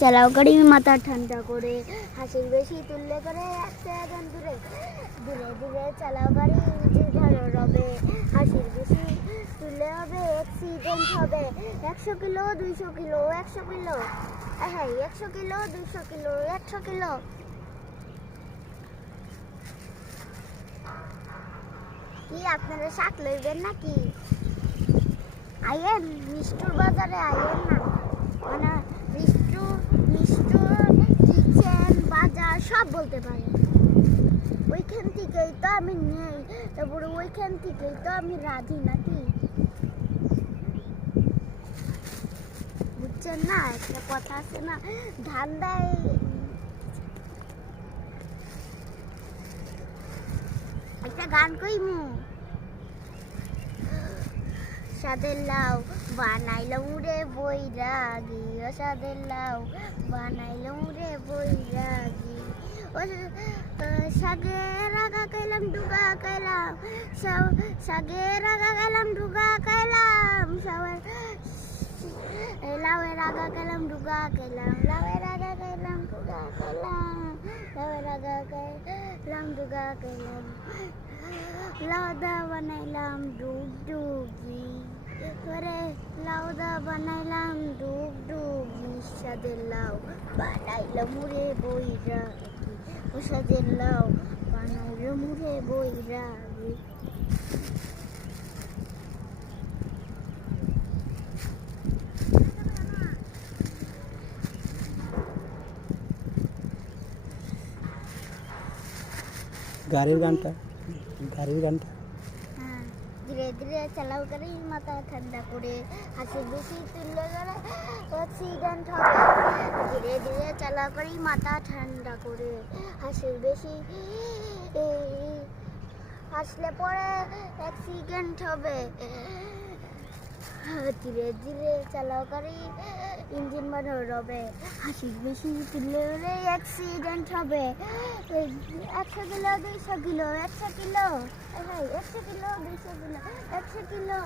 চালাও গাড়ি মাথা ঠান্ডা করে, হাসির বেশি তুললে করে 1 দূরে ধীরে ধীরে চালাও গাড়ি, ইঞ্জিন ভালো রবে, হাসির বেশি তুললে হবে অ্যাক্সিডেন্ট হবে। 100 কিলো 200 কিলো 100 কিলো, হ্যাঁ 100 কিলো 200 কিলো 100 কিলো। কি আপনারা শাক লইবেন নাকি? আইয়েন মিষ্টুর বাজারে, আইয়েন না মানে মিষ্টুর কিচেন বাজার সব বলতে পারে। ওইখান থেকেই তো আমি নেই, তারপরে ওইখান থেকেই তো আমি রাজি নাকি, বুঝছেন না? একটা কথা আছে না, ধান দেয়। একটা গান কইমু, সাদের লাউ বানাইলাম রে বৈরাগী, ও সাদের লাউ বানাইলাম রে বৈরাগী, ও শাকের আগা খাইলাম ডুগা খাইলাম, শাকের আগা খাইলাম ডুগা খাইলাম, লাউয়ের আগা খাইলাম ডুগা খাইলাম, লাউয়ের আগা খাইলাম ডুগা খাইলাম, লাউয়ের আগা খাইলাম ডুগা খাইলাম, লাউদা বানাইলাম ডুগডুগি করে, লাউদা বানাইলাম ডুগডুগি, সাদের লাউ বানাইলাম রে বৈরাগী, ও সাদের লাউ বানাইলাম রে বৈরাগী। গাড়ির গানটা হ্যাঁ, ধীরে ধীরে চালাও গাড়ি মাথা ঠান্ডা করে, হাসি বেশি তুললে গেলে অ্যাক্সিডেন্ট হবে। ধীরে ধীরে চালাও গাড়ি মাথা ঠান্ডা করে, হাসির বেশি হাসলে পরে অ্যাক্সিডেন্ট হবে। ধীরে ধীরে চালাও গাড়ি, ইঞ্জিন ভালো রবে, হাসির বেশি তুললে অ্যাক্সিডেন্ট হবে। 100 কিলো 200 কিলো 100 কিলো, হ্যাঁ 100 কিলো 200 কিলো 100 কিলো।